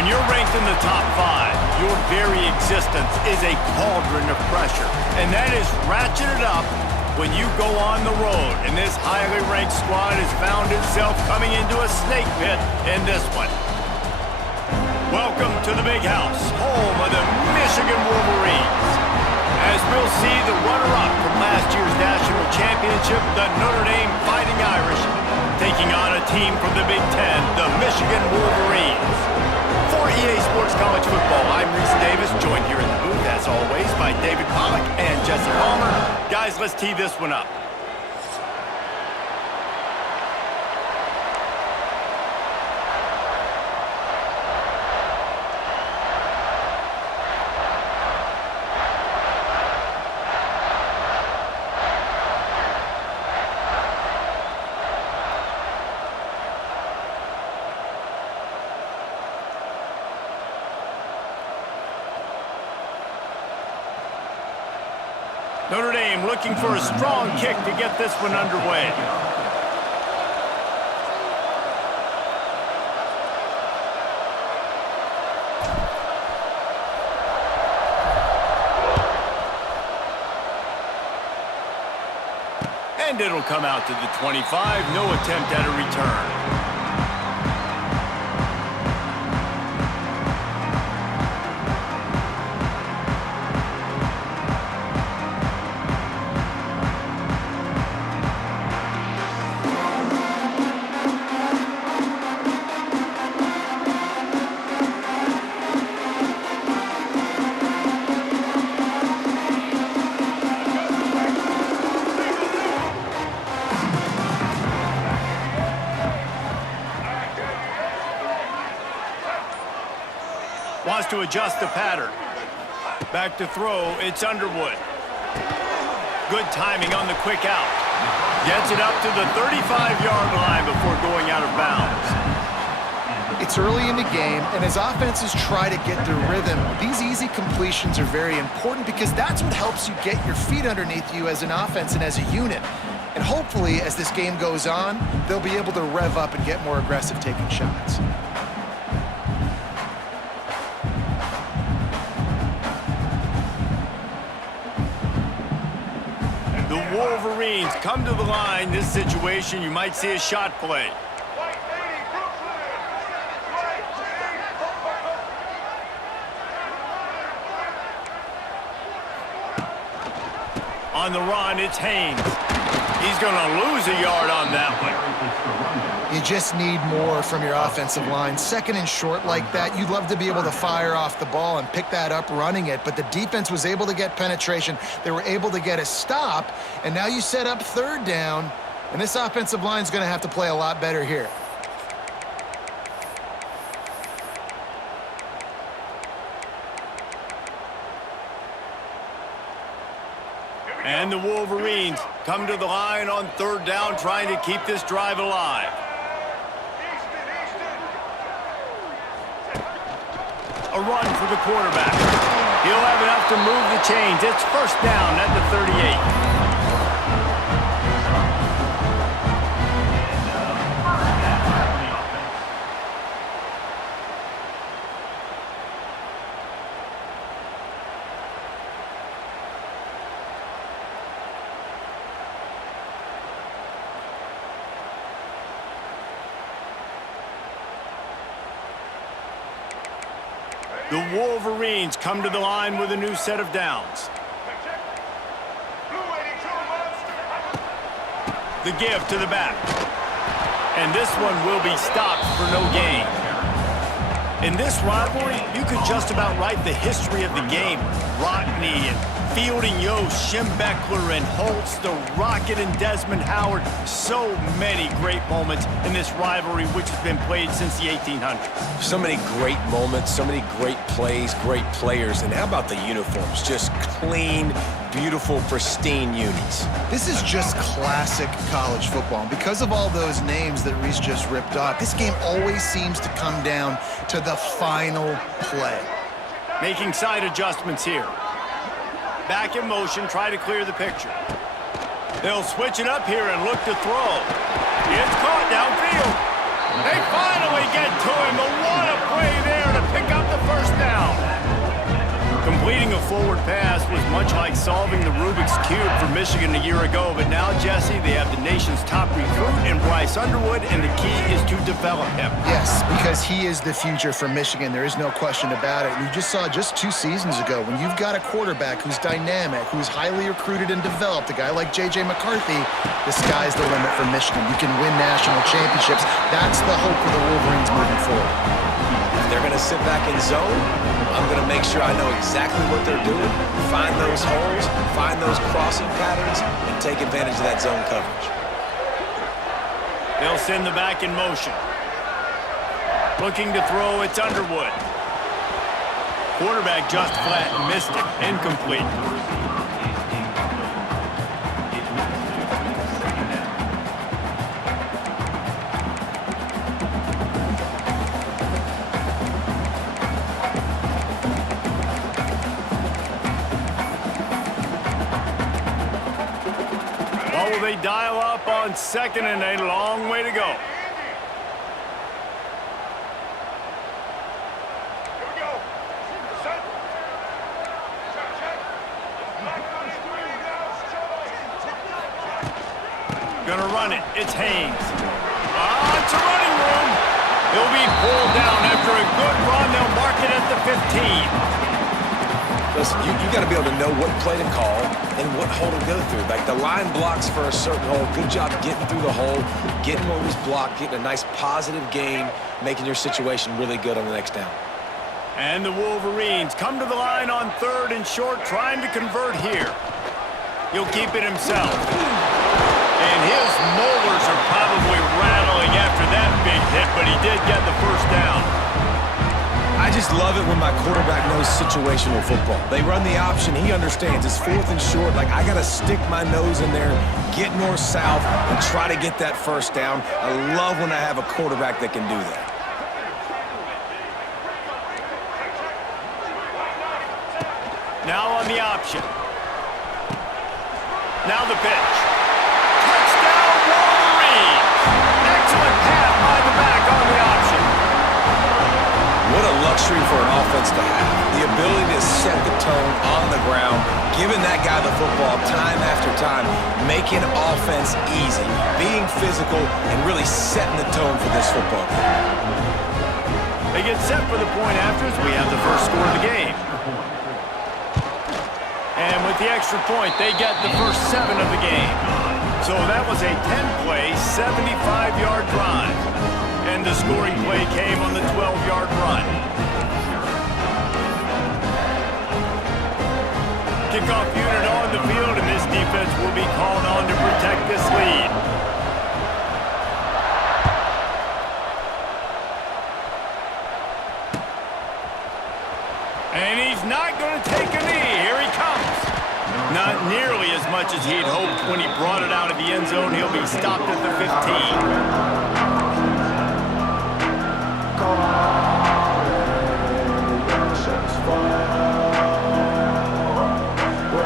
When you're ranked in the top 5, your very existence is a cauldron of pressure. And that is ratcheted up when you go on the road. And this highly ranked squad has found itself coming into a snake pit in this one. Welcome to the Big House, home of the Michigan Wolverines. As we'll see the runner-up from last year's national championship, the Notre Dame Fighting Irish, taking on a team from the Big Ten, the Michigan Wolverines. For EA Sports College Football, I'm Reese Davis, joined here in the booth, as always, by David Pollack and Jesse Palmer. Guys, let's tee this one up. Notre Dame looking for a strong kick to get this one underway. And it'll come out to the 25. No attempt at a return. Wants to adjust the pattern. Back to throw, it's Underwood. Good timing on the quick out. Gets it up to the 35-yard line before going out of bounds. It's early in the game, and as offenses try to get their rhythm, these easy completions are very important because that's what helps you get your feet underneath you as an offense and as a unit. And hopefully, as this game goes on, they'll be able to rev up and get more aggressive taking shots. The Wolverines come to the line. This situation, you might see a shot play. On the run, it's Haynes. He's going to lose a yard on that one. You just need more from your offensive line. Second and short like that, you'd love to be able to fire off the ball and pick that up running it, but the defense was able to get penetration. They were able to get a stop, and now you set up third down, and this offensive line is going to have to play a lot better here. And the Wolverines come to the line on third down, trying to keep this drive alive. A run for the quarterback. He'll have enough to move the chains. It's first down at the 38. The Wolverines come to the line with a new set of downs. The give to the back. And this one will be stopped for no gain. In this rivalry, you could just about write the history of the game. Rockney and Fielding Yost, Schembechler and Holtz, the Rocket and Desmond Howard. So many great moments in this rivalry, which has been played since the 1800s. So many great moments, so many great plays, great players. And how about the uniforms? Just clean, beautiful, pristine unis. This is just classic college football. And because of all those names that Reese just ripped off, this game always seems to come down to the final play. Making side adjustments here. Back in motion, try to clear the picture. They'll switch it up here and look to throw. It's caught downfield. They finally get to him, but what a play there to pick up the first down. Completing a forward pass was much like solving the Rubik's Cube for Michigan a year ago, but now, Jesse, they have the nation's top recruit in Bryce Underwood, and the key is to develop him. Yes, because he is the future for Michigan. There is no question about it. We just saw just 2 seasons ago, when you've got a quarterback who's dynamic, who's highly recruited and developed, a guy like J.J. McCarthy, the sky's the limit for Michigan. You can win national championships. That's the hope for the Wolverines moving forward. If they're going to sit back in zone, I'm going to make sure I know exactly what they're doing, find those holes, find those crossing patterns, and take advantage of that zone coverage. They'll send the back in motion. Looking to throw, it's Underwood. Quarterback just flat and missed it. Incomplete. What will they dial up on 2nd and a long way to go? Gonna run it. It's Haynes. It's a running room. He'll be pulled down after a good run. They'll mark it at the 15. Listen, you got to be able to know what play to call and what hole to go through. Like the line blocks for a certain hole. Good job getting through the hole, getting what was blocked, getting a nice positive gain, making your situation really good on the next down. And the Wolverines come to the line on 3rd and short, trying to convert here. He'll keep it himself. And his molars are probably rattling after that big hit, but he did get the first down. I just love it when my quarterback knows situational football. They run the option. He understands. It's 4th and short. Like, I got to stick my nose in there, get north-south, and try to get that first down. I love when I have a quarterback that can do that. Now on the option. Now the pitch. Touchdown, Wolverines! Excellent pass by the back on the option. What a luxury for an offense to have. The ability to set the tone on the ground, giving that guy the football time after time, making offense easy, being physical, and really setting the tone for this football game. They get set for the point afters. We have the first score of the game. And with the extra point, they get the first 7 of the game. So that was a 10-play, 75-yard drive. And the scoring play came on the 12-yard run. Kickoff unit on the field, and this defense will be called on to protect this lead. And he's not going to take a knee. Here he comes. Not nearly as much as he'd hoped when he brought it out of the end zone. He'll be stopped at the 15.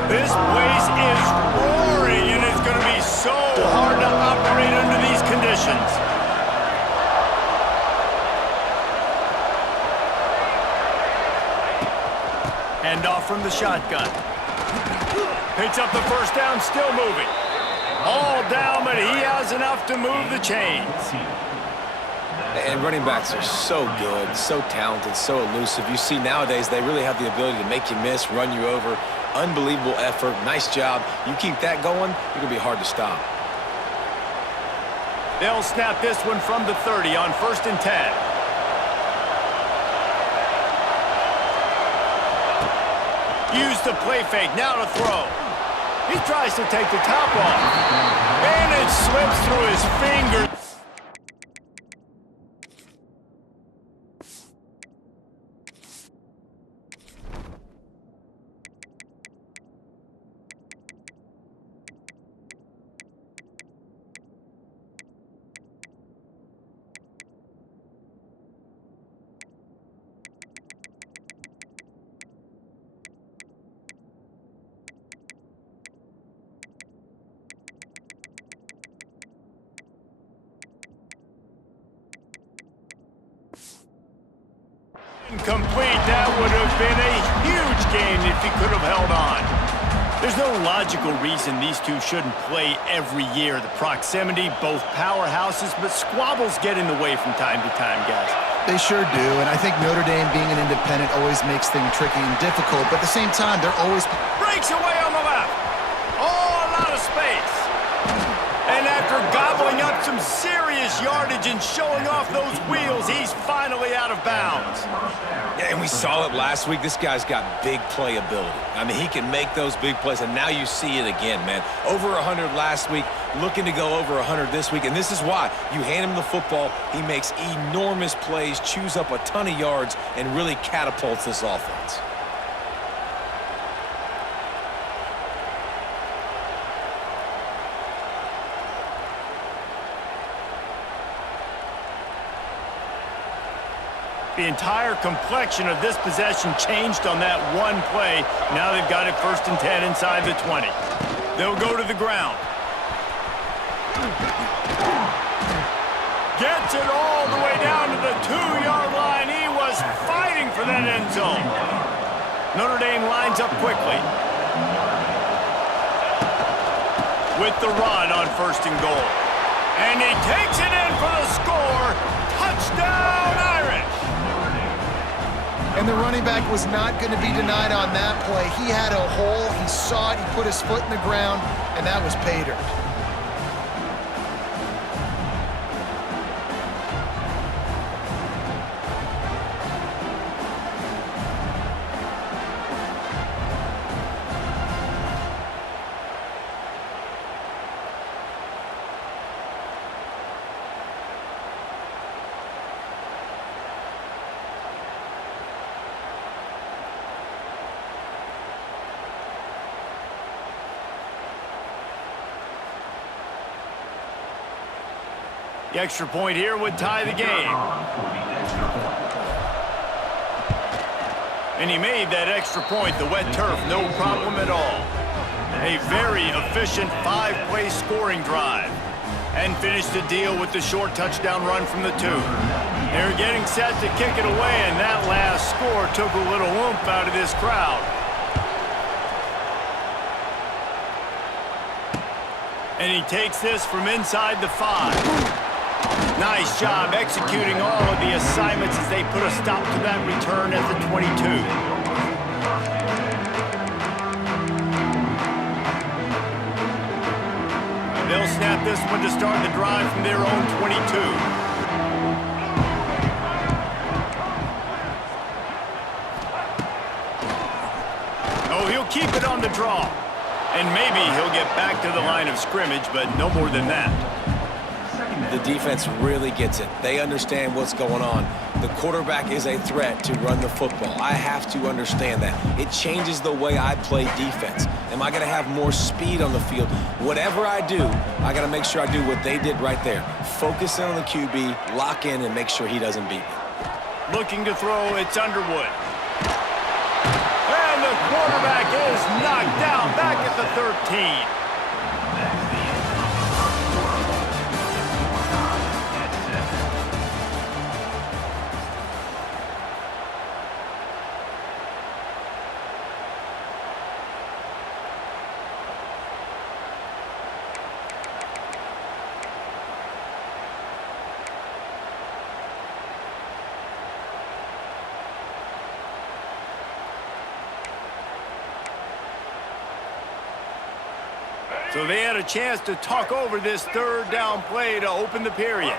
This place is roaring, and it's going to be so hard to operate under these conditions. Hand off from the shotgun. Picks up the first down, still moving. All down, but he has enough to move the chains. And running backs are so good, so talented, so elusive. You see nowadays they really have the ability to make you miss, run you over. Unbelievable effort. Nice job. You keep that going, you're going to be hard to stop. They'll snap this one from the 30 on 1st and 10. Use the play fake, now to throw. He tries to take the top off. And it slips through his fingers. incomplete. That would have been a huge gain if he could have held on. There's no logical reason these two shouldn't play every year. The proximity, both powerhouses, but squabbles get in the way from time to time, guys. They sure do, and I think Notre Dame being an independent always makes things tricky and difficult, but at the same time, they're always... Breaks away on the left. Oh, a lot of space. And after gobbling up some serious yardage and showing off those wheels, he's finally out of bounds. Yeah, and we saw it last week. This guy's got big playability. I mean, he can make those big plays, and now you see it again, man. Over 100 last week, looking to go over 100 this week, and this is why. You hand him the football, he makes enormous plays, chews up a ton of yards, and really catapults this offense. The entire complexion of this possession changed on that one play. Now they've got it 1st and 10 inside the 20. They'll go to the ground. Gets it all the way down to the 2-yard line. He was fighting for that end zone. Notre Dame lines up quickly with the run on 1st and goal. And he takes it in for the score. Touchdown, Irish. And the running back was not going to be denied on that play. He had a hole, he saw it, he put his foot in the ground, and that was pay dirt. The extra point here would tie the game. And he made that extra point, the wet turf, no problem at all. A very efficient 5-play scoring drive. And finished the deal with the short touchdown run from the 2. They're getting set to kick it away, and that last score took a little oomph out of this crowd. And he takes this from inside the 5. Nice job executing all of the assignments as they put a stop to that return at the 22. They'll snap this one to start the drive from their own 22. Oh, he'll keep it on the draw. And maybe he'll get back to the line of scrimmage, but no more than that. The defense really gets it. They understand what's going on. The quarterback is a threat to run the football. I have to understand that. It changes the way I play defense. Am I going to have more speed on the field? Whatever I do, I got to make sure I do what they did right there. Focus in on the QB, lock in, and make sure he doesn't beat me. Looking to throw, it's Underwood. And the quarterback is knocked down back at the 13. So they had a chance to talk over this 3rd down play to open the period.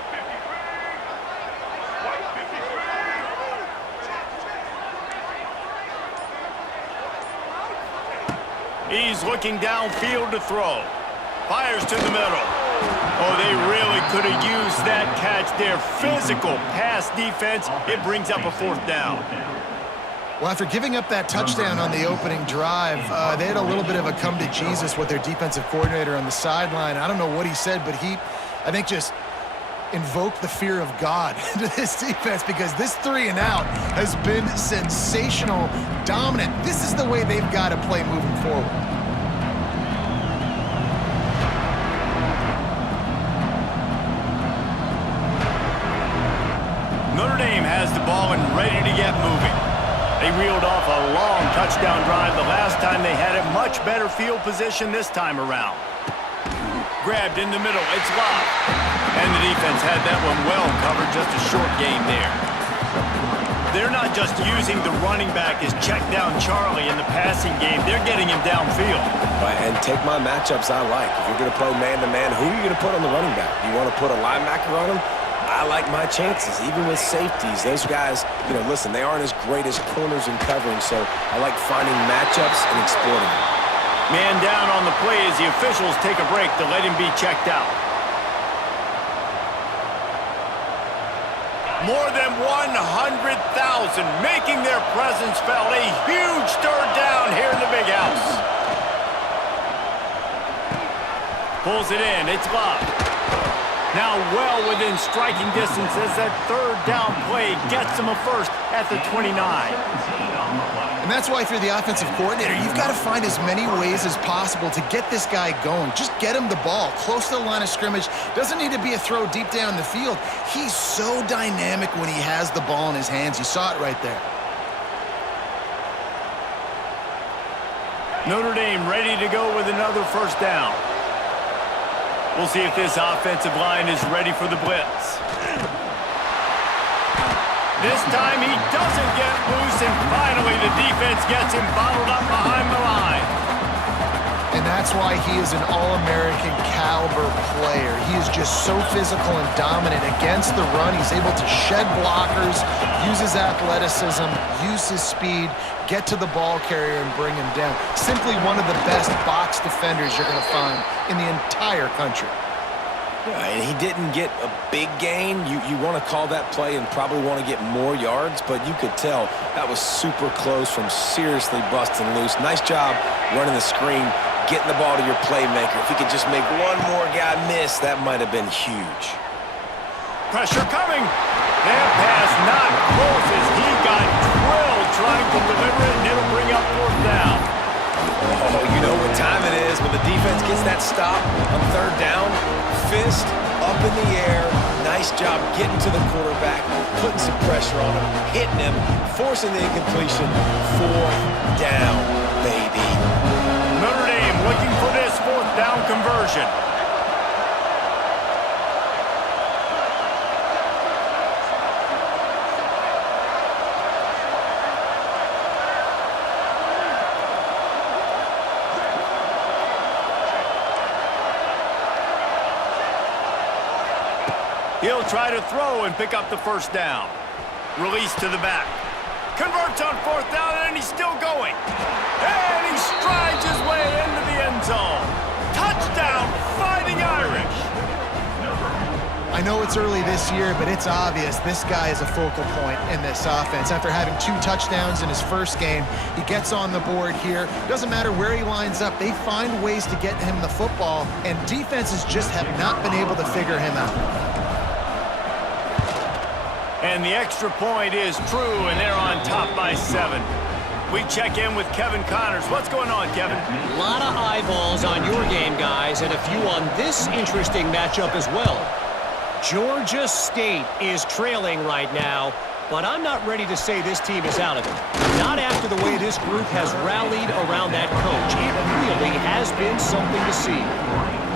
He's looking downfield to throw. Fires to the middle. Oh, they really could have used that catch there. Physical pass defense. It brings up a 4th down. Well, after giving up that touchdown on the opening drive, they had a little bit of a come-to-Jesus with their defensive coordinator on the sideline. I don't know what he said, but he, I think, just invoked the fear of God into this defense because this 3-and-out has been sensational, dominant. This is the way they've got to play moving forward. Notre Notre Dame has the ball and ready to get moving. They reeled off a long touchdown drive the last time they had a much better field position this time around. Grabbed in the middle, it's locked. And the defense had that one well covered, just a short gain there. They're not just using the running back as check down Charlie in the passing game. They're getting him downfield. Right, and take my matchups I like. If you're going to play man-to-man, who are you going to put on the running back? You want to put a linebacker on him? I like my chances, even with safeties. Those guys, listen, they aren't as great as corners and covering, so I like finding matchups and exploiting them. Man down on the play as the officials take a break to let him be checked out. More than 100,000 making their presence felt. A huge third down here in the big house. Pulls it in. It's locked. Now well within striking distance as that third down play gets him a first at the 29. And that's why if you're the offensive coordinator, you've got to find as many ways as possible to get this guy going. Just get him the ball close to the line of scrimmage. Doesn't need to be a throw deep down the field. He's so dynamic when he has the ball in his hands. You saw it right there. Notre Dame ready to go with another first down. We'll see if this offensive line is ready for the blitz. This time he doesn't get loose, and finally the defense gets him bottled up behind the line. And that's why he is an All-American caliber player. He is just so physical and dominant against the run. He's able to shed blockers, use his athleticism, use his speed, get to the ball carrier and bring him down. Simply one of the best box defenders you're going to find in the entire country. Yeah, and he didn't get a big gain. You want to call that play and probably want to get more yards, but you could tell that was super close from seriously busting loose. Nice job running the screen, getting the ball to your playmaker. If he could just make one more guy miss, that might have been huge. Pressure coming. That pass not close as he got drilled trying to deliver it, and it'll bring up fourth down. Oh, you know what time it is when the defense gets that stop on third down. Fist up in the air. Nice job getting to the quarterback, putting some pressure on him, hitting him, forcing the incompletion. Fourth down, baby. Notre Dame looking for this fourth down conversion. He'll try to throw and pick up the first down. Release to the back. Converts on fourth down, and he's still going. And he strides his way into the end zone. Touchdown, Fighting Irish. I know it's early this year, but it's obvious this guy is a focal point in this offense. After having 2 touchdowns in his first game, he gets on the board here. Doesn't matter where he lines up, they find ways to get him the football, and defenses just have not been able to figure him out. And the extra point is true, and they're on top by 7. We check in with Kevin Connors. What's going on, Kevin? A lot of eyeballs on your game, guys, and a few on this interesting matchup as well. Georgia State is trailing right now, but I'm not ready to say this team is out of it. Not after the way this group has rallied around that coach. It really has been something to see.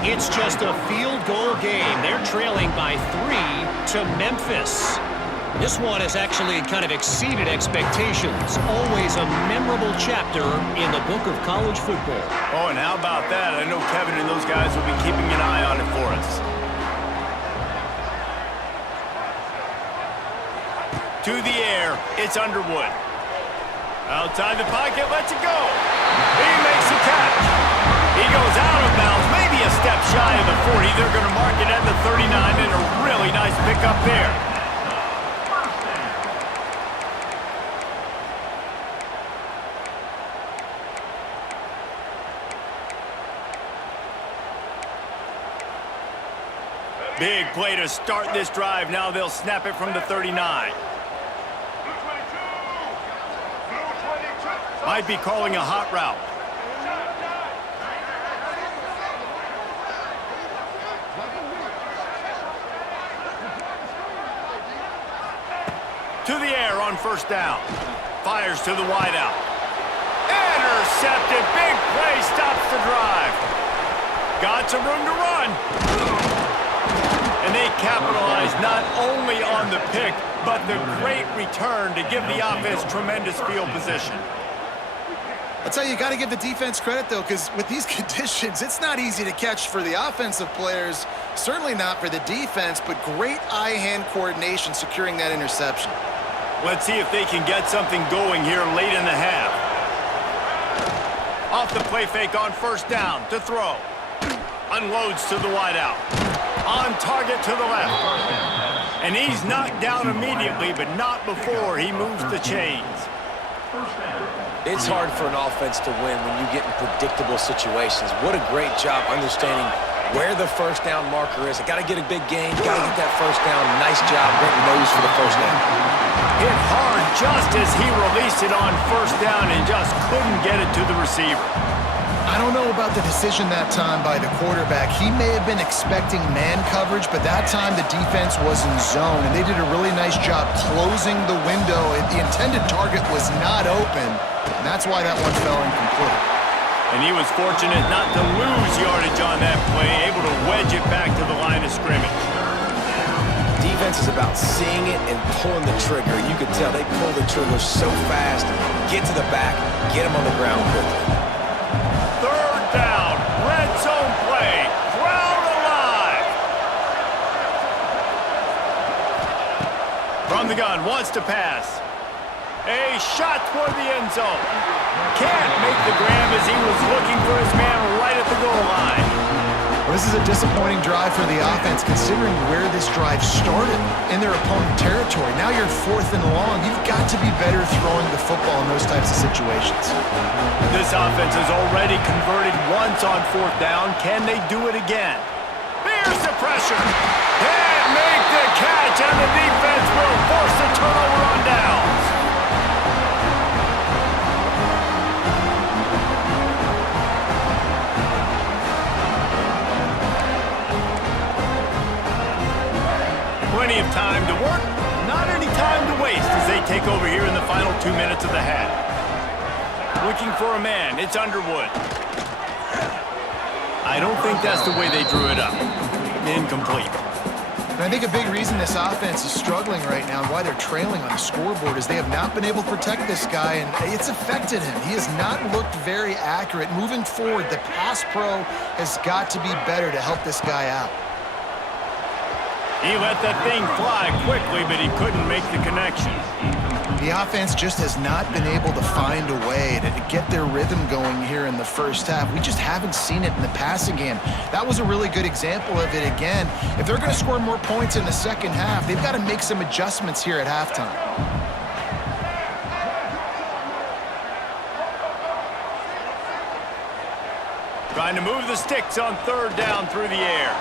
It's just a field goal game. They're trailing by 3 to Memphis. This one has actually kind of exceeded expectations. Always a memorable chapter in the book of college football. Oh, and how about that? I know Kevin and those guys will be keeping an eye on it for us. To the air, it's Underwood. Outside the pocket, lets it go. He makes the catch. He goes out of bounds, maybe a step shy of the 40. They're going to mark it at the 39, and a really nice pickup there. Big play to start this drive. Now they'll snap it from the 39. Might be calling a hot route. to the air on first down. Fires to the wideout. Intercepted. Big play stops the drive. Got some room to run. And they capitalize not only on the pick, but the great return to give the offense tremendous field position. I'll tell you, you got to give the defense credit, though, because with these conditions, it's not easy to catch for the offensive players, certainly not for the defense, but great eye-hand coordination securing that interception. Let's see if they can get something going here late in the half. Off the play fake on first down to throw. Unloads to the wideout. On target to the left. And he's knocked down immediately, but not before he moves the chains. It's hard for an offense to win when you get in predictable situations. What a great job understanding where the first down marker is. I got to get a big gain, got to get that first down. Nice job, great nose for the first down. Hit hard just as he released it on first down and just couldn't get it to the receiver. I don't know about the decision that time by the quarterback. He may have been expecting man coverage, but that time the defense was in zone, and they did a really nice job closing the window. The intended target was not open, and that's why that one fell incomplete. And he was fortunate not to lose yardage on that play, able to wedge it back to the line of scrimmage. Defense is about seeing it and pulling the trigger. You can tell they pull the trigger so fast, get to the back, get him on the ground quickly. Third down, red zone play, crowd alive. From the gun, wants to pass. A shot toward the end zone. Can't make the grab as he was looking for his man right at the goal line. Well, this is a disappointing drive for the offense, considering where this drive started in their opponent territory. Now you're 4th and long. You've got to be better throwing the football in those types of situations. This offense has already converted once on 4th down. Can they do it again? There's the pressure. And make the catch, and the defense will force a turnover on downs. Plenty of time to work, not any time to waste as they take over here in the final 2 minutes of the half. Looking for a man, it's Underwood. I don't think that's the way they drew it up. Incomplete. And I think a big reason this offense is struggling right now and why they're trailing on the scoreboard is they have not been able to protect this guy, and it's affected him. He has not looked very accurate. Moving forward, the pass pro has got to be better to help this guy out. He let that thing fly quickly, but he couldn't make the connection. The offense just has not been able to find a way to get their rhythm going here in the first half. We just haven't seen it in the passing game. That was a really good example of it again. If they're going to score more points in the second half, they've got to make some adjustments here at halftime. Trying to move the sticks on third down through the air.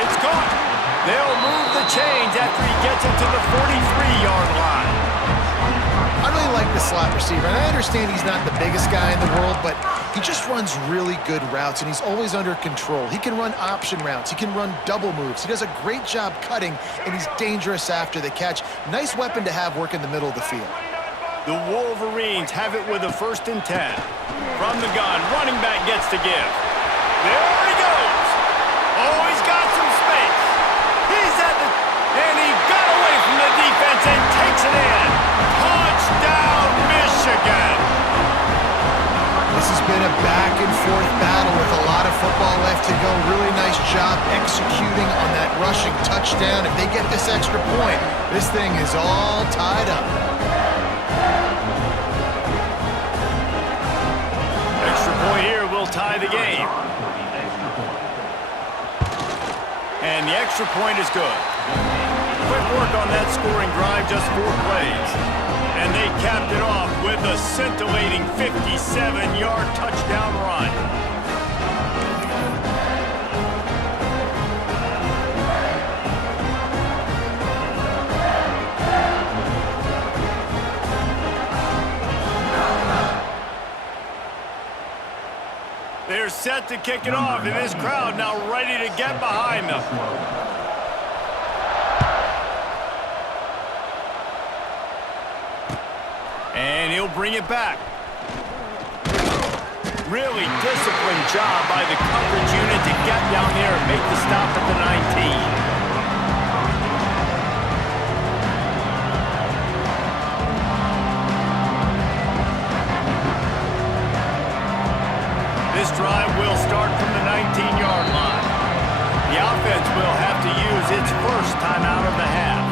It's caught. They'll move the chains after he gets it to the 43-yard line. I really like the slot receiver, and I understand he's not the biggest guy in the world, but he just runs really good routes, and he's always under control. He can run option routes. He can run double moves. He does a great job cutting, and he's dangerous after the catch. Nice weapon to have work in the middle of the field. The Wolverines have it with a 1st and 10. From the gun, running back gets to give. There he goes. Oh, he's got some space. He's at the... And he got away from the defense and takes it in. Touchdown, Michigan. This has been a back-and-forth battle with a lot of football left to go. Really nice job executing on that rushing touchdown. If they get this extra point, this thing is all tied up. Extra point here will tie the game. And the extra point is good. Quick work on that scoring drive, just 4 plays. And they capped it off with a scintillating 57-yard touchdown run. They're set to kick it off, and this crowd now ready to get behind them. He'll bring it back. Really disciplined job by the coverage unit to get down there and make the stop at the 19. This drive will start from the 19-yard line. The offense will have to use its first timeout of the half.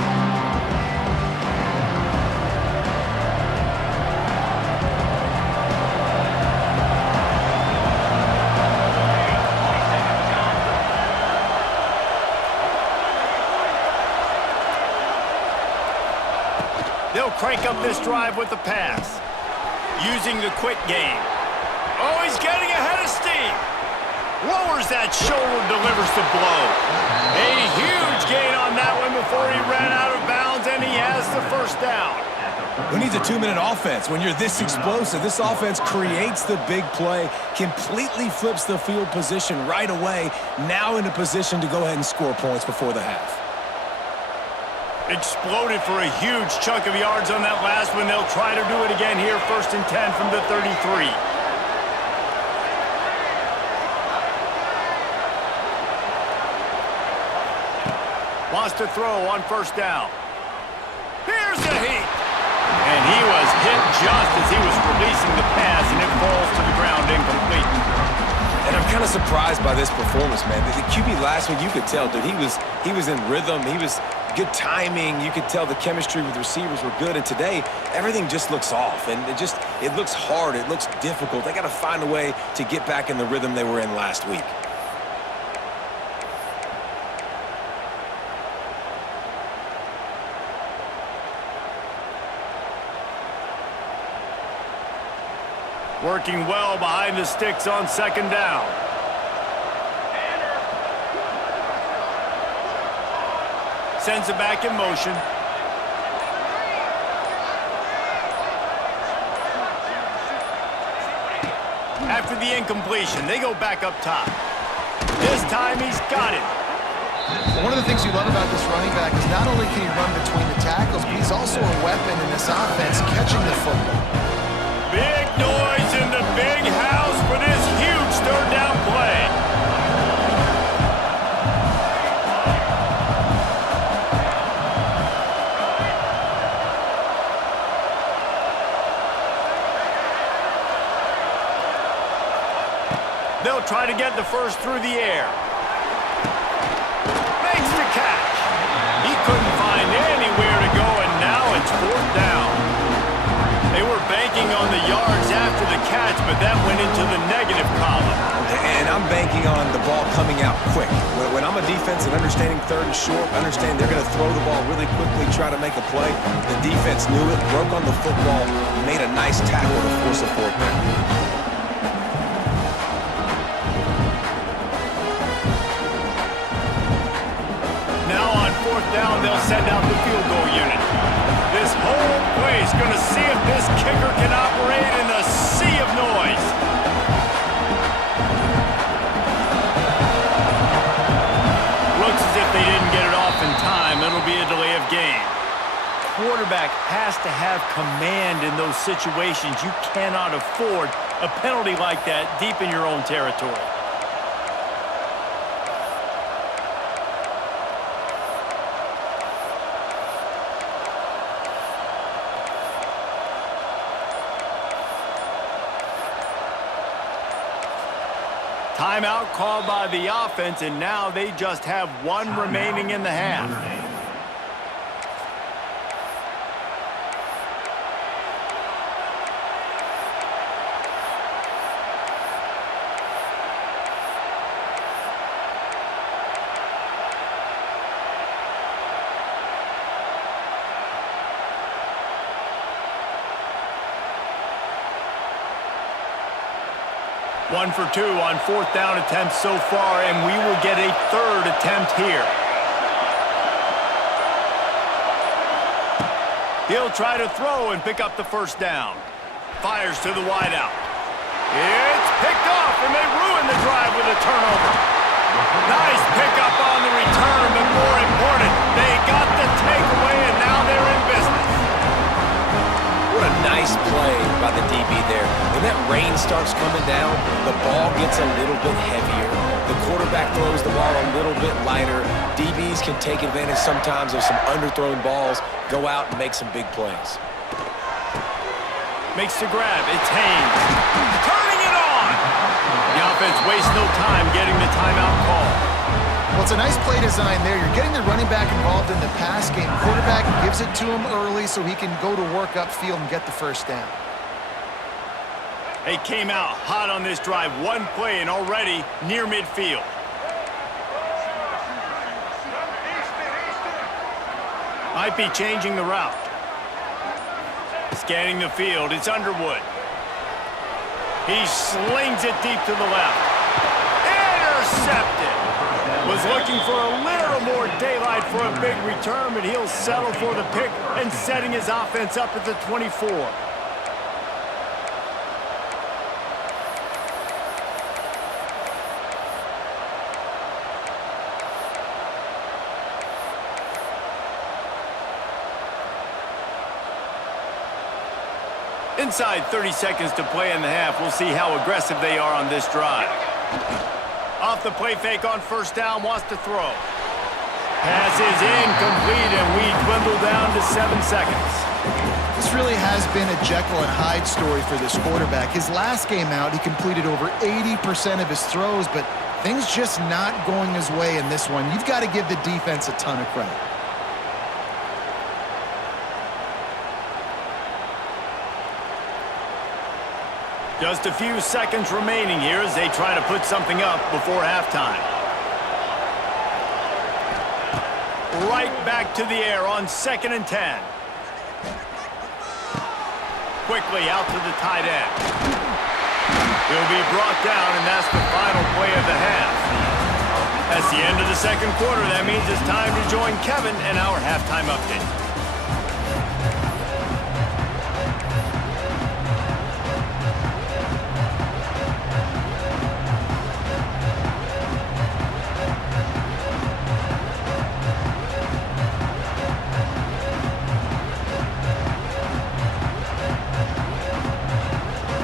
They'll crank up this drive with the pass, using the quick game. Oh, he's getting ahead of steam. Lowers that shoulder, delivers the blow. A huge gain on that one before he ran out of bounds, and he has the first down. Who needs a 2-minute offense? When you're this explosive, this offense creates the big play, completely flips the field position right away, now in a position to go ahead and score points before the half. Exploded for a huge chunk of yards on that last one. They'll try to do it again here, 1st and 10 from the 33. Wants to throw on 1st down. Here's the heat. And he was hit just as he was releasing the pass, and it falls to the ground incomplete. And I'm kind of surprised by this performance, man. The QB last week, you could tell, dude, he was in rhythm. He was good timing. You could tell the chemistry with receivers were good. And today, everything just looks off. And it looks hard. It looks difficult. They got to find a way to get back in the rhythm they were in last week. Working well behind the sticks on 2nd down. Sends it back in motion. After the incompletion, they go back up top. This time he's got it. One of the things you love about this running back is not only can he run between the tackles, but he's also a weapon in this offense catching the football. Big noise in the big house for this huge 3rd down play. They'll try to get the first through the air. Makes the catch. He couldn't find anywhere to go, and now it's 4th down. They were banking on the yards after the catch, but that went into the negative column. And I'm banking on the ball coming out quick. When I'm a defense and understanding 3rd and short, understand they're going to throw the ball really quickly, try to make a play. The defense knew it, broke on the football, made a nice tackle to force a 4th down. Now on 4th down, they'll send out the field goal unit. This whole place going to see if this kicker can operate in a sea of noise. Looks as if they didn't get it off in time. It'll be a delay of game. Quarterback has to have command in those situations. You cannot afford a penalty like that deep in your own territory. Timeout called by the offense, and now they just have one remaining in the half. One for 2 on 4th down attempts so far, and we will get a 3rd attempt here. He'll try to throw and pick up the 1st down. Fires to the wideout. It's picked off, and they ruin the drive with a turnover. Nice pickup on the return, but more important, they got the takeaway, and now they're in business. What a nice play starts coming down, the ball gets a little bit heavier. The quarterback throws the ball a little bit lighter. DBs can take advantage sometimes of some underthrown balls, go out and make some big plays. Makes the grab. It's Haynes. Turning it on! The offense wastes no time getting the timeout call. Well, it's a nice play design there. You're getting the running back involved in the pass game. Quarterback gives it to him early so he can go to work upfield and get the first down. They came out hot on this drive. One play and already near midfield. Might be changing the route. Scanning the field. It's Underwood. He slings it deep to the left. Intercepted. Was looking for a little more daylight for a big return, but he'll settle for the pick and setting his offense up at the 24. Inside 30 seconds to play in the half. We'll see how aggressive they are on this drive. Off the play fake on first down, wants to throw. Pass is incomplete, and we dwindle down to 7 seconds. This really has been a Jekyll and Hyde story for this quarterback. His last game out, he completed over 80% of his throws, but things just not going his way in this one. You've got to give the defense a ton of credit. Just a few seconds remaining here as they try to put something up before halftime. Right back to the air on 2nd and 10. Quickly out to the tight end. He'll be brought down, and that's the final play of the half. That's the end of the second quarter. That means it's time to join Kevin and our halftime update.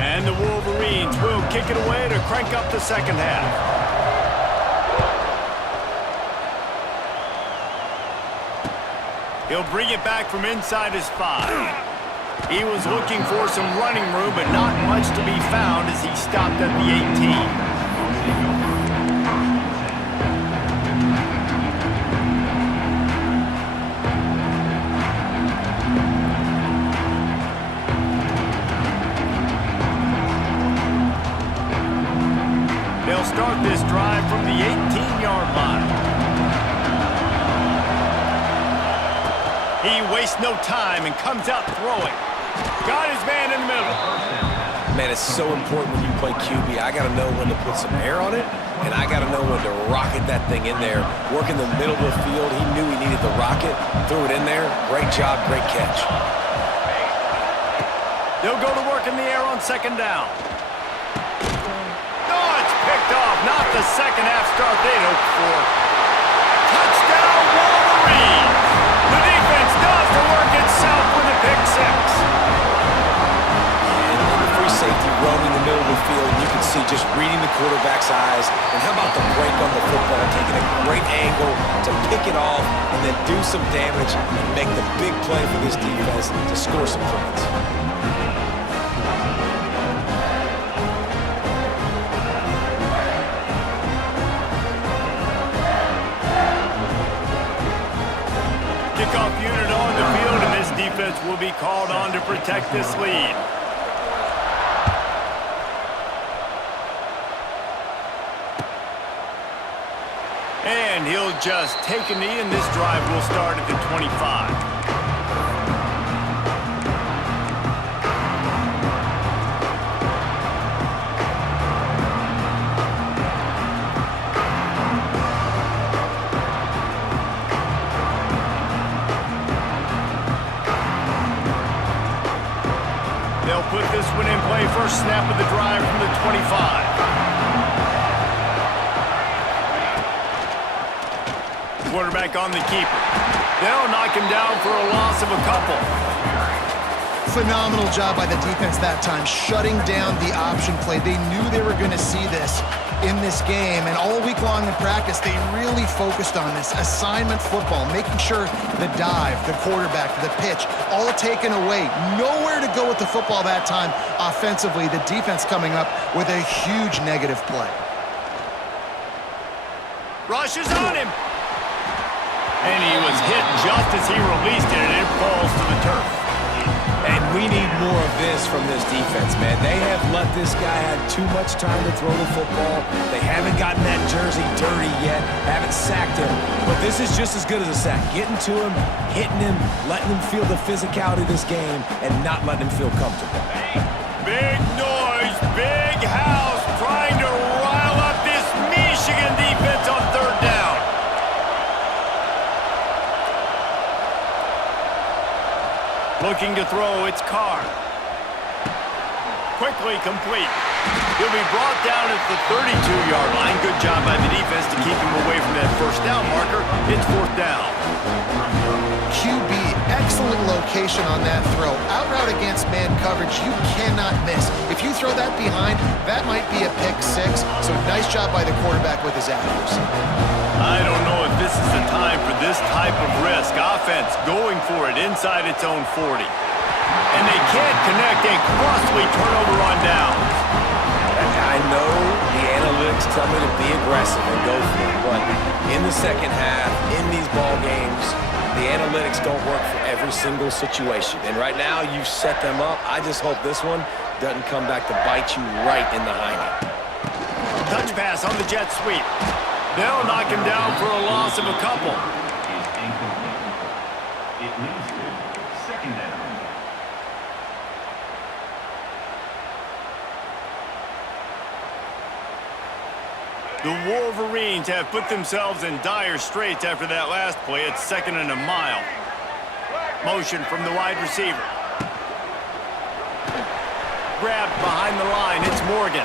And the Wolverines will kick it away to crank up the second half. He'll bring it back from inside his 5. He was looking for some running room, but not much to be found as he stopped at the 18. They'll start this drive from the 18-yard line. He wastes no time and comes out throwing. Got his man in the middle. Man, it's so important when you play QB. I got to know when to put some air on it, and I got to know when to rocket that thing in there. Work in the middle of the field. He knew he needed the rocket. Threw it in there. Great job, great catch. They'll go to work in the air on 2nd down. Picked off, not the second half start they'd hoped for. Touchdown, Wolverines! The defense does the work itself with a pick 6. And the free safety roaming the middle of the field, you can see just reading the quarterback's eyes. And how about the break on the football, taking a great angle to pick it off and then do some damage and make the big play for this defense to score some points. Kickoff unit on the field, and this defense will be called on to protect this lead. And he'll just take a knee, and this drive will start at the 25. They'll put this one in play. First snap of the drive from the 25. Quarterback on the keeper. They'll knock him down for a loss of a couple. Phenomenal job by the defense that time, shutting down the option play. They knew they were going to see this in this game, and all week long in practice, they really focused on this assignment football, making sure the dive, the quarterback, the pitch, all taken away. Nowhere to go with the football that time offensively. The defense coming up with a huge negative play. Rushes on him. And he was hit just as he released it, and it falls to the turf. And we need more of this from this defense, man. They have let this guy have too much time to throw the football. They haven't gotten that jersey dirty yet, haven't sacked him. But this is just as good as a sack. Getting to him, hitting him, letting him feel the physicality of this game, and not letting him feel comfortable. Big noise, big house, trying to rile up this Michigan defense on third down. Looking to throw, it's Carr. Quickly complete. He'll be brought down at the 32-yard line. Good job by the defense to keep him away from that first down marker. It's fourth down. QB, excellent location on that throw. Out route against man coverage, you cannot miss. If you throw that behind, that might be a pick six. So nice job by the quarterback with his accuracy. I don't know if this is the time for this type of risk. Offense going for it inside its own 40. And they can't connect a costly turnover on downs. I know the analytics tell me to be aggressive and go for it, but in the second half, in these ball games, the analytics don't work for every single situation. And right now, you've set them up. I just hope this one doesn't come back to bite you right in the hiney. Touch pass on the jet sweep. They'll knock him down for a loss of a couple. It leaves it second down. The Wolverines have put themselves in dire straits after that last play. It's second and a mile. Motion from the wide receiver. Grabbed behind the line. It's Morgan.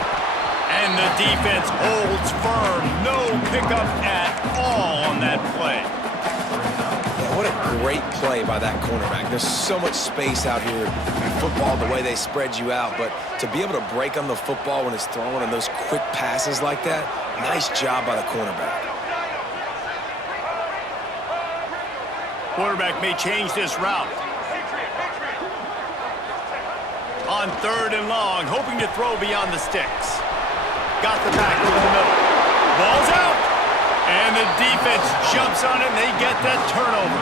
And the defense holds firm. No pickup at all on that play. Yeah, what a great play by that cornerback. There's so much space out here in football, the way they spread you out. But to be able to break on the football when it's thrown and those quick passes like that, nice job by the cornerback. Quarterback may change this route. On third and long, hoping to throw beyond the sticks. Got the back over the middle. Ball's out. And the defense jumps on it, and they get that turnover.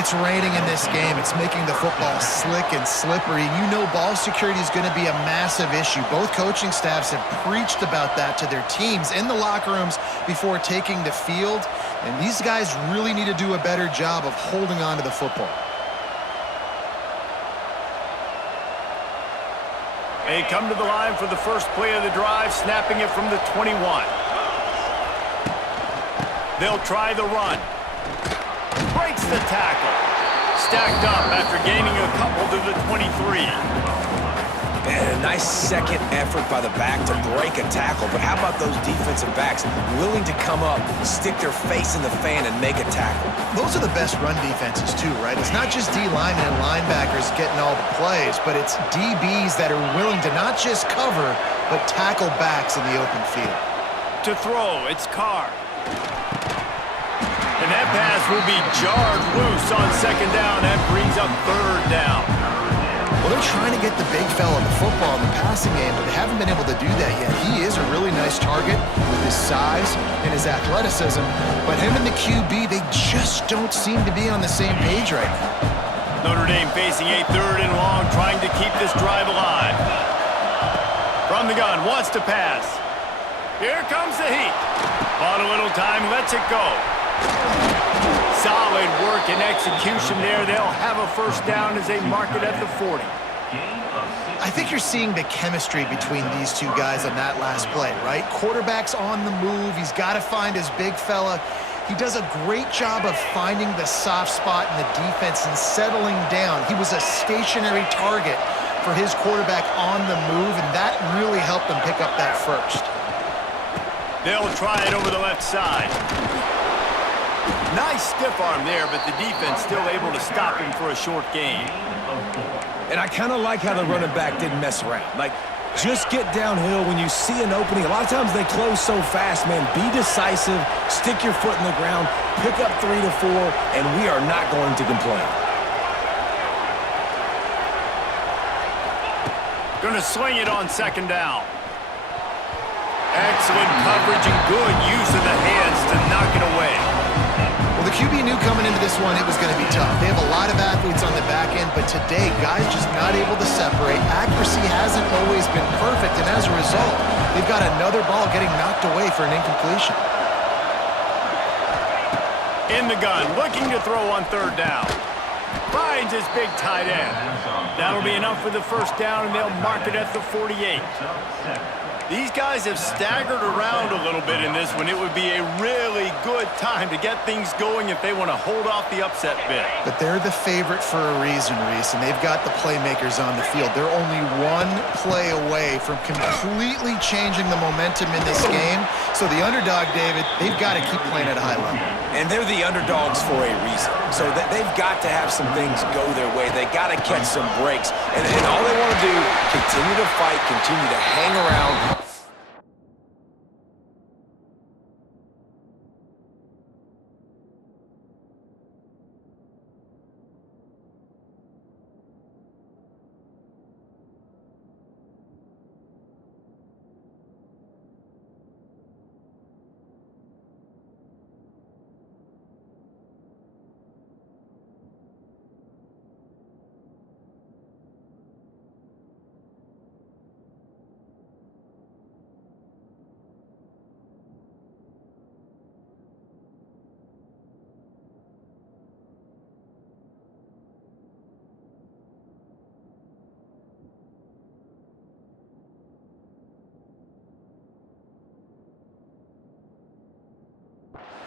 It's raining in this game. It's making the football slick and slippery. You know ball security is going to be a massive issue. Both coaching staffs have preached about that to their teams in the locker rooms before taking the field. And these guys really need to do a better job of holding on to the football. They come to the line for the first play of the drive, snapping it from the 21. They'll try the run. Breaks the tackle. Stacked up after gaining a couple to the 23. And a nice second effort by the back to break a tackle. But how about those defensive backs willing to come up, stick their face in the fan, and make a tackle? Those are the best run defenses too, right? It's not just D linemen and linebackers getting all the plays, but it's DBs that are willing to not just cover, but tackle backs in the open field. To throw, it's Carr. And that pass will be jarred loose on second down. That brings up third down. Well, they're trying to get the big fella the football in the passing game, but they haven't been able to do that yet. He is a really nice target with his size and his athleticism, but him and the QB, they just don't seem to be on the same page right now. Notre Dame facing a third and long, trying to keep this drive alive. From the gun, wants to pass. Here comes the heat. Bought a little time, lets it go. Solid work and execution there. They'll have a first down as they mark it at the 40. I think you're seeing the chemistry between these two guys on that last play, right? Quarterback's on the move. He's got to find his big fella. He does a great job of finding the soft spot in the defense and settling down. He was a stationary target for his quarterback on the move, and that really helped them pick up that first. They'll try it over the left side. Nice stiff arm there, but the defense still able to stop him for a short gain. And I kind of like how the running back didn't mess around. Like, just get downhill when you see an opening. A lot of times they close so fast, man. Be decisive, stick your foot in the ground, pick up 3 to 4, and we are not going to complain. Going to swing it on second down. Excellent coverage and good use of the hands to knock it away. Well, the QB knew coming into this one it was going to be tough. They have a lot of athletes on the back end, but today, guys just not able to separate. Accuracy hasn't always been perfect, and as a result, they've got another ball getting knocked away for an incompletion. In the gun, looking to throw on third down. Finds his big tight end. That'll be enough for the first down, and they'll mark it at the 48. These guys have staggered around a little bit in this one. It would be a really good time to get things going if they want to hold off the upset bid. But they're the favorite for a reason, Reese, and they've got the playmakers on the field. They're only one play away from completely changing the momentum in this game. So the underdog, David, they've got to keep playing at a high level. And they're the underdogs for a reason. So that they've got to have some things go their way. They got to catch some breaks. And all they want to do, continue to fight, continue to hang around.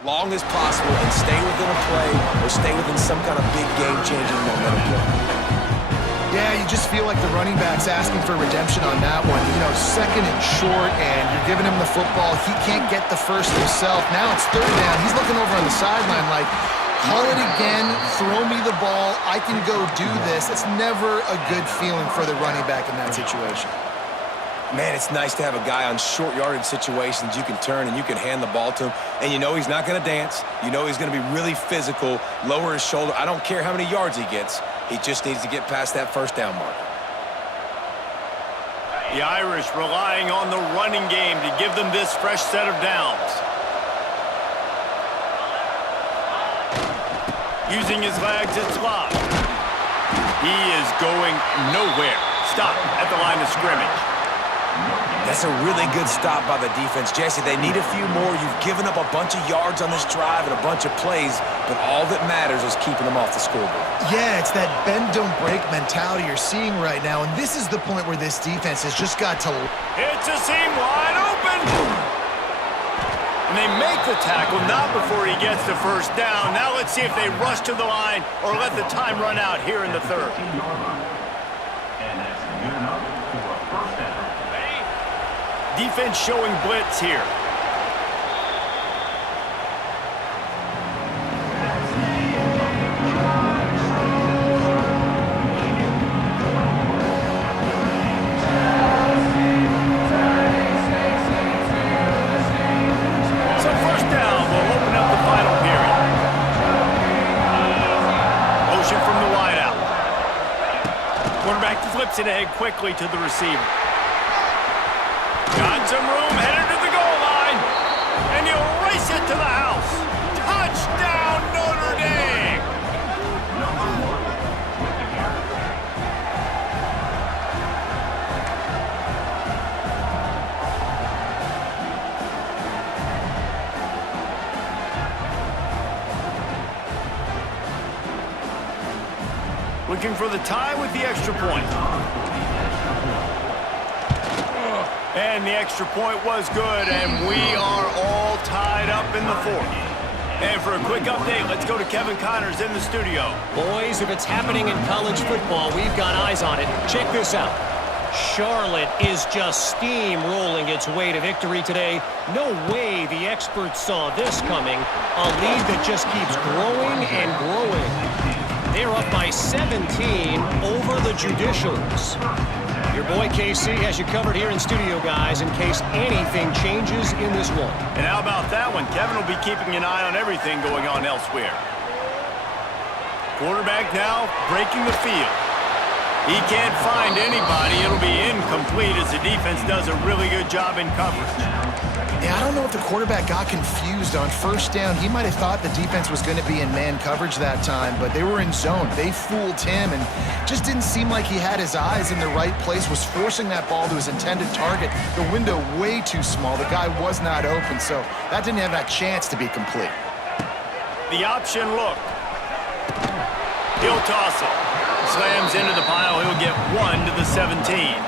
Long as possible and stay within a play or stay within some kind of big game-changing momentum play. Yeah, you just feel like the running back's asking for redemption on that one. You know, second and short, and you're giving him the football. He can't get the first himself. Now it's third down. He's looking over on the sideline like, call it again, throw me the ball, I can go do this. It's never a good feeling for the running back in that situation. Man, it's nice to have a guy on short yardage situations you can turn and you can hand the ball to him. And you know he's not going to dance. You know he's going to be really physical, lower his shoulder. I don't care how many yards he gets. He just needs to get past that first down mark. The Irish relying on the running game to give them this fresh set of downs. Using his legs at slot. He is going nowhere. Stop at the line of scrimmage. That's a really good stop by the defense. Jesse, they need a few more. You've given up a bunch of yards on this drive and a bunch of plays, but all that matters is keeping them off the scoreboard. Yeah, it's that bend, don't break mentality you're seeing right now, and this is the point where this defense has just got to... It's a seam wide open! And they make the tackle, not before he gets the first down. Now let's see if they rush to the line or let the time run out here in the third. And that's good enough for a first down. Defense showing blitz here. So first down will open up the final period. Motion from the wideout. Quarterback flips it ahead quickly to the receiver. Got some room, headed to the goal line, and you'll race it to the house. Touchdown, Notre Dame! Looking for the tie with the extra point. And the extra point was good, and we are all tied up in the fourth. And for a quick update, let's go to Kevin Connors in the studio. Boys, if it's happening in college football, we've got eyes on it. Check this out. Charlotte is just steamrolling its way to victory today. No way the experts saw this coming. A lead that just keeps growing and growing. They're up by 17 over the Judicials. Your boy KC has you covered here in studio, guys, in case anything changes in this one. And how about that one? Kevin will be keeping an eye on everything going on elsewhere. Quarterback now breaking the field. He can't find anybody. It'll be incomplete as the defense does a really good job in coverage. Yeah, I don't know if the quarterback got confused on first down. He might have thought the defense was going to be in man coverage that time, but they were in zone. They fooled him and just didn't seem like he had his eyes in the right place, was forcing that ball to his intended target. The window way too small. The guy was not open, so that didn't have that chance to be complete. The option look. He'll toss it. Slams into the pile. He'll get 1 to the 17.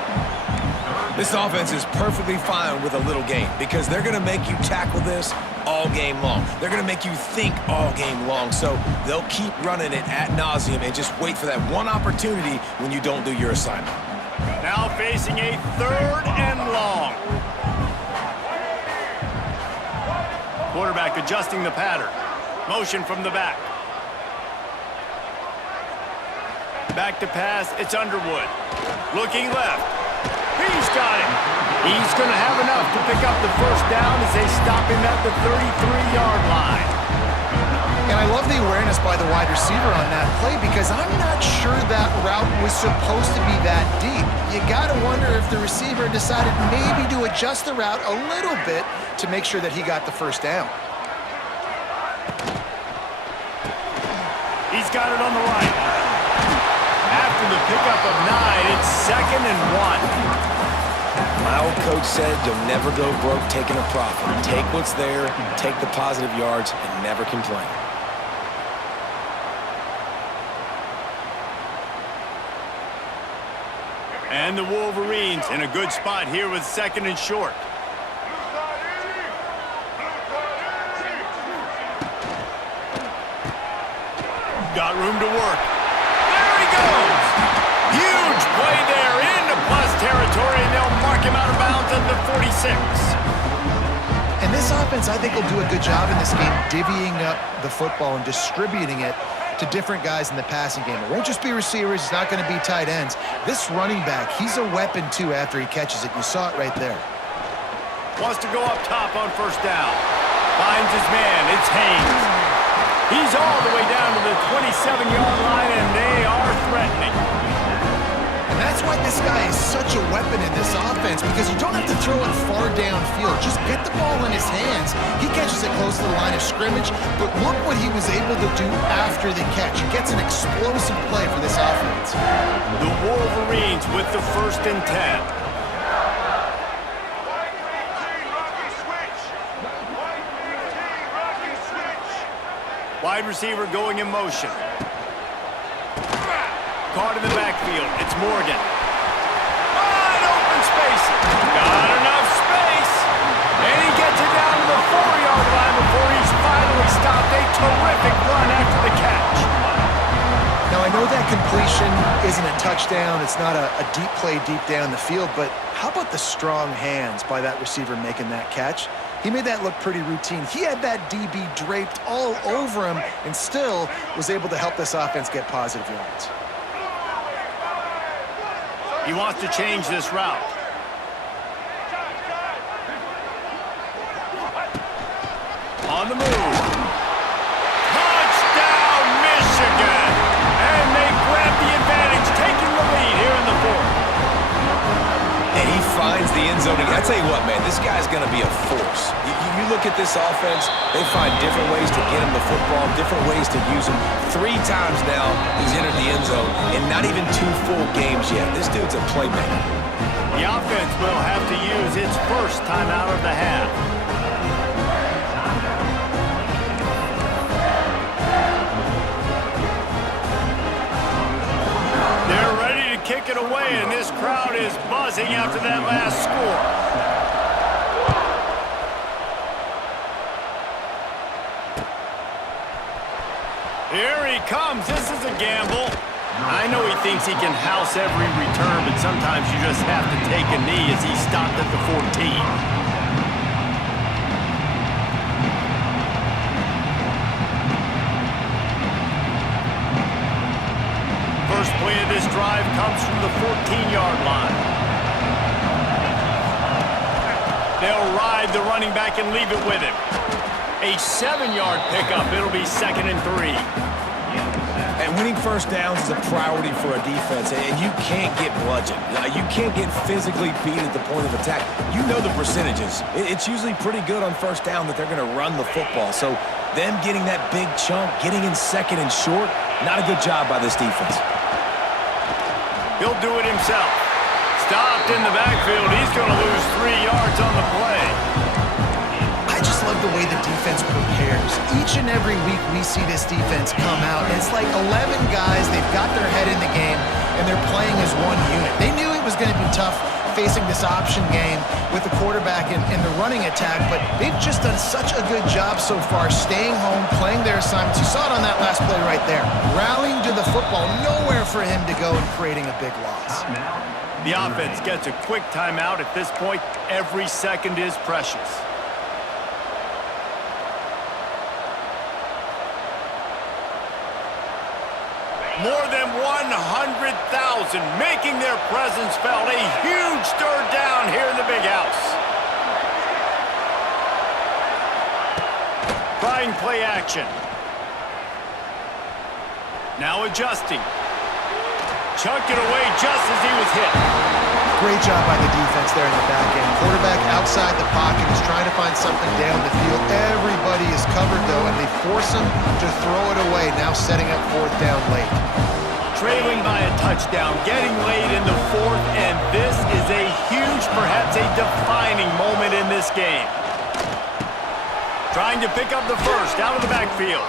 This offense is perfectly fine with a little game because they're going to make you tackle this all game long. They're going to make you think all game long. So they'll keep running it ad nauseum and just wait for that one opportunity when you don't do your assignment. Now facing a 3rd and long. Quarterback adjusting the pattern. Motion from the back. Back to pass. It's Underwood. Looking left. He's got it. He's going to have enough to pick up the first down as they stop him at the 33-yard line. And I love the awareness by the wide receiver on that play because I'm not sure that route was supposed to be that deep. You got to wonder if the receiver decided maybe to adjust the route a little bit to make sure that he got the first down. He's got it on the right. After the pickup of 9, it's 2nd and 1. My old coach said you'll never go broke taking a profit. Take what's there, take the positive yards, and never complain. And the Wolverines in a good spot here with 2nd and short. Got room to work. There he goes! Huge play there into plus territory, and they'll mark him out of bounds at the 46. And this offense, I think, will do a good job in this game divvying up the football and distributing it to different guys in the passing game. It won't just be receivers. It's not going to be tight ends. This running back, he's a weapon, too, after he catches it. You saw it right there. Wants to go up top on first down. Finds his man. It's Haynes. He's all the way down to the 27-yard line, and they are threatening. And that's why this guy is such a weapon in this offense, because you don't have to throw it far downfield. Just get the ball in his hands. He catches it close to the line of scrimmage, but look what he was able to do after the catch. He gets an explosive play for this offense. The Wolverines with the 1st and 10. Wide receiver going in motion. Caught in the backfield. It's Morgan. Wide open space. Got enough space. And he gets it down to the 4-yard line before he's finally stopped. A terrific run after the catch. Now, I know that completion isn't a touchdown. It's not a deep play deep down the field, but how about the strong hands by that receiver making that catch? He made that look pretty routine. He had that DB draped all over him and still was able to help this offense get positive yards. He wants to change this route. On the move. Touchdown, Michigan! And they grab the advantage, taking the lead here in the 4th. And he finds the end zone. I tell you what, man, this guy's going to be a force. You look at this offense, they find different ways to get him the football, different ways to use him. 3 times now he's entered the end zone, and not even 2 full games yet. This dude's a playmaker. The offense will have to use its first time out of the half. They're ready to kick it away, and this crowd is buzzing after that last score. Here he comes. This is a gamble. I know he thinks he can house every return, but sometimes you just have to take a knee as he stopped at the 14. of this drive comes from the 14-yard line. They'll ride the running back and leave it with him. A 7-yard pickup. It'll be 2nd and 3. And winning first downs is a priority for a defense, and you can't get bludgeoned. You can't get physically beat at the point of attack. You know the percentages. It's usually pretty good on first down that they're going to run the football. So them getting that big chunk, getting in 2nd and short, not a good job by this defense. He'll do it himself. Stopped in the backfield. He's going to lose 3 yards on the play. I just love the way the defense prepares. Each and every week we see this defense come out, and it's like 11 guys, they've got their head in the game, and they're playing as one unit. They knew it was going to be tough facing this option game with the quarterback in the running attack, but they've just done such a good job so far staying home, playing their assignments. You saw it on that last play right there. Rallying to the football, nowhere for him to go and creating a big loss. The offense gets a quick timeout. At this point, every second is precious. More than 100,000 making their presence felt. A huge third down here in the big house. Trying play action. Now adjusting. Chucked it away just as he was hit. Great job by the defense there in the back end. Quarterback outside the pocket is trying to find something down the field. Everybody is covered, though, and they force him to throw it away, now setting up 4th down late. Trailing by a touchdown, getting late in the 4th, and this is a huge, perhaps a defining moment in this game. Trying to pick up the first out of the backfield.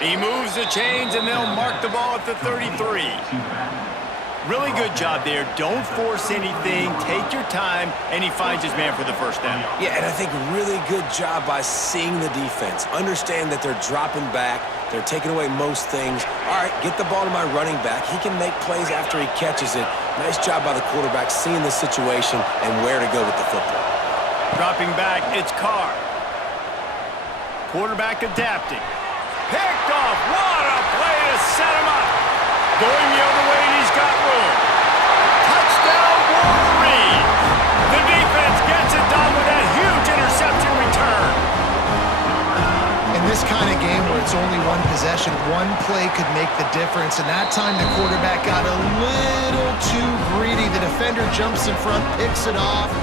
He moves the chains, and they'll mark the ball at the 33. Really good job there. Don't force anything. Take your time, and he finds his man for the first down. Yeah, and I think really good job by seeing the defense. Understand that they're dropping back. They're taking away most things. All right, get the ball to my running back. He can make plays after he catches it. Nice job by the quarterback seeing the situation and where to go with the football. Dropping back, it's Carr. Quarterback adapting. Picked off. What a play to set him up. Going the other way, and he's got room. Touchdown, Wolverine. The defense gets it done with that huge interception return. In this kind of game where it's only one possession, one play could make the difference, and that time the quarterback got a little too greedy. The defender jumps in front, picks it off,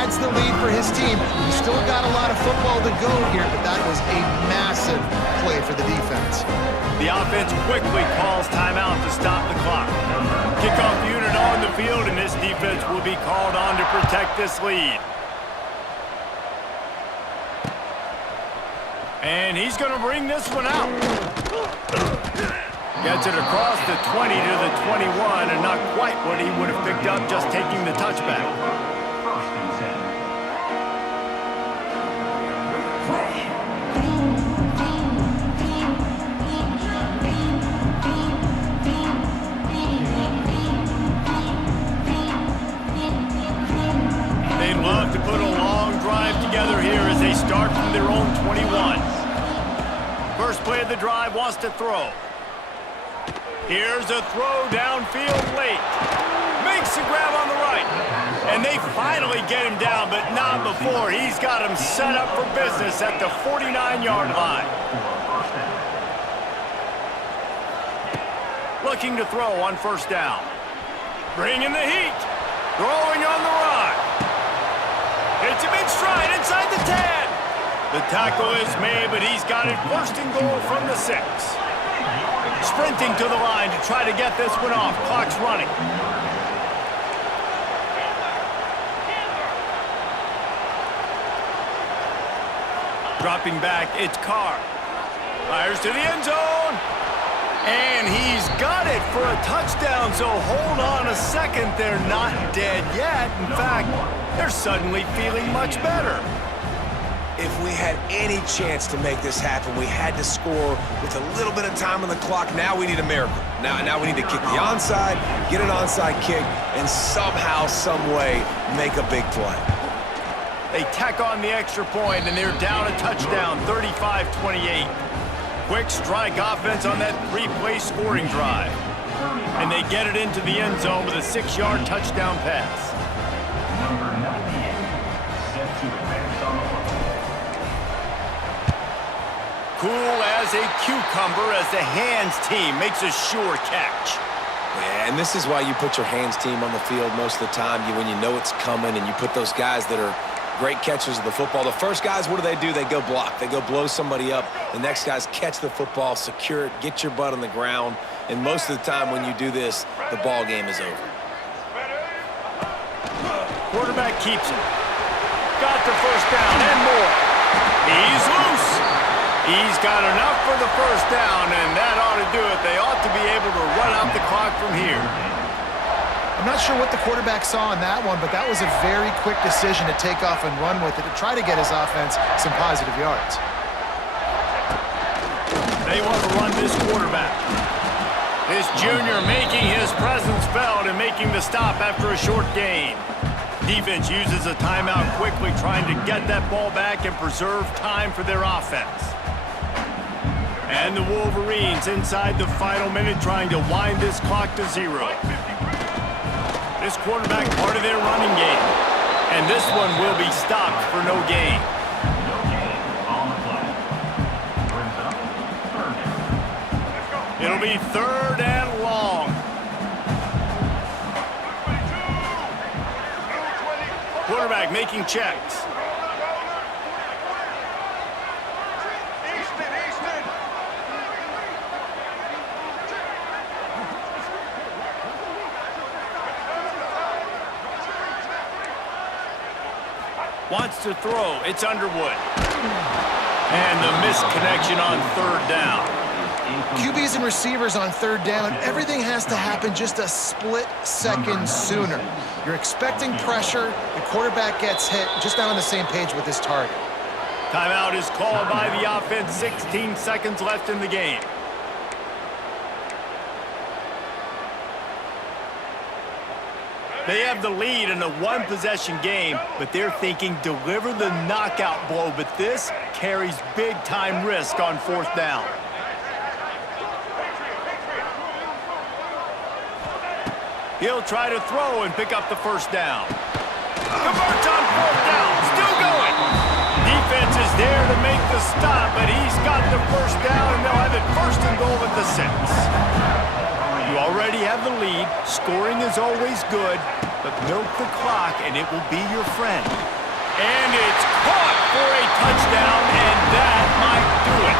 adds the lead for his team. He's still got a lot of football to go here, but that was a massive play for the defense. The offense quickly calls timeout to stop the clock. Kickoff unit on the field, and this defense will be called on to protect this lead. And he's going to bring this one out. Gets it across the 20 to the 21, and not quite what he would have picked up just taking the touchback. They'd love to put a long drive together here as they start from their own 21. First play of the drive, wants to throw. Here's a throw downfield late. Makes the grab on the right. And they finally get him down, but not before. He's got him set up for business at the 49-yard line. Looking to throw on first down. Bringing the heat. Throwing on the run. Hits him in stride inside the 10. The tackle is made, but he's got it first and goal from the 6. Sprinting to the line to try to get this one off. Clock's running. Dropping back, it's Carr. Fires to the end zone. And he's got it for a touchdown, so hold on a second. They're not dead yet. In fact, they're suddenly feeling much better. If we had any chance to make this happen, we had to score with a little bit of time on the clock. Now we need a miracle. Now we need to kick the onside, get an onside kick, and somehow, some way, make a big play. They tack on the extra point, and they're down a touchdown, 35-28. Quick strike offense on that 3-play scoring drive. And they get it into the end zone with a 6-yard touchdown pass. Number 98, set to advance on the football. Cool as a cucumber as the hands team makes a sure catch. Yeah, and this is why you put your hands team on the field most of the time when you know it's coming, and you put those guys that are great catchers of the football. The first guys, what do? They go block. They go blow somebody up. The next guys catch the football, secure it, get your butt on the ground. And most of the time when you do this, the ball game is over. Quarterback keeps it. Got the first down and more. He's loose. He's got enough for the first down, and that ought to do it. They ought to be able to run out the clock from here. I'm not sure what the quarterback saw in that one, but that was a very quick decision to take off and run with it to try to get his offense some positive yards. They want to run this quarterback. This junior making his presence felt and making the stop after a short gain. Defense uses a timeout quickly, trying to get that ball back and preserve time for their offense. And the Wolverines inside the final minute trying to wind this clock to 0. This quarterback part of their running game. And this one will be stopped for no gain. No gain on the play. Brings up third down. It'll be 3rd and long. Quarterback making checks. Wants to throw. It's Underwood. And the missed connection on 3rd down. QBs and receivers on 3rd down, everything has to happen just a split second sooner. You're expecting pressure, the quarterback gets hit, just not on the same page with his target. Timeout is called by the offense. 16 seconds left in the game. They have the lead in a one-possession game, but they're thinking deliver the knockout blow, but this carries big-time risk on 4th down. He'll try to throw and pick up the first down. Converts on 4th down, still going. Defense is there to make the stop, but he's got the first down, and they'll have it 1st and goal at the 6. You already have the lead. Scoring is always good, but milk the clock, and it will be your friend. And it's caught for a touchdown, and that might do it.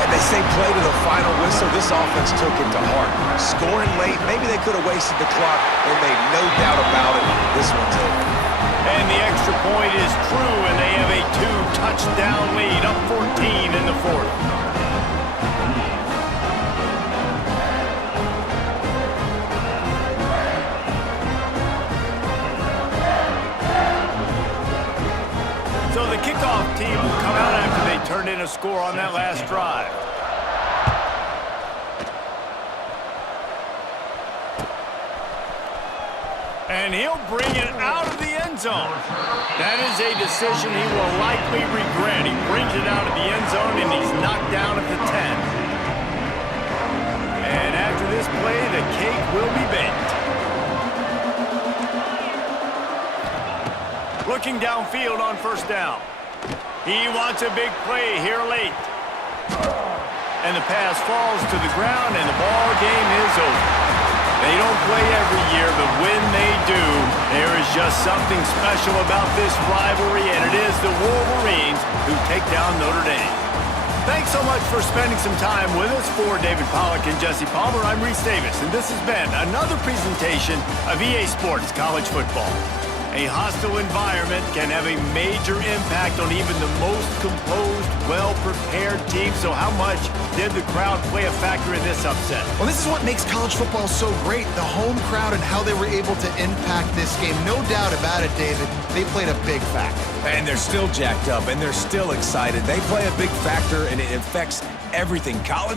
And they say play to the final whistle. This offense took it to heart. Scoring late, maybe they could have wasted the clock. They made no doubt about it. This one's over. And the extra point is true, and they have a 2-touchdown lead, up 14 in the 4th. So the kickoff team will come out after they turn in a score on that last drive. And he'll bring it out of the end zone. That is a decision he will likely regret. He brings it out of the end zone, and he's knocked down at the 10. And after this play, the cake will be baked. Looking downfield on 1st down. He wants a big play here late. And the pass falls to the ground, and the ball game is over. They don't play every year, but when they do, there is just something special about this rivalry, and it is the Wolverines who take down Notre Dame. Thanks so much for spending some time with us. For David Pollack and Jesse Palmer, I'm Reese Davis, and this has been another presentation of EA Sports College Football. A hostile environment can have a major impact on even the most composed, well-prepared team. So how much did the crowd play a factor in this upset? Well, this is what makes college football so great, the home crowd and how they were able to impact this game. No doubt about it, David. They played a big factor. And they're still jacked up, and they're still excited. They play a big factor, and it affects everything. College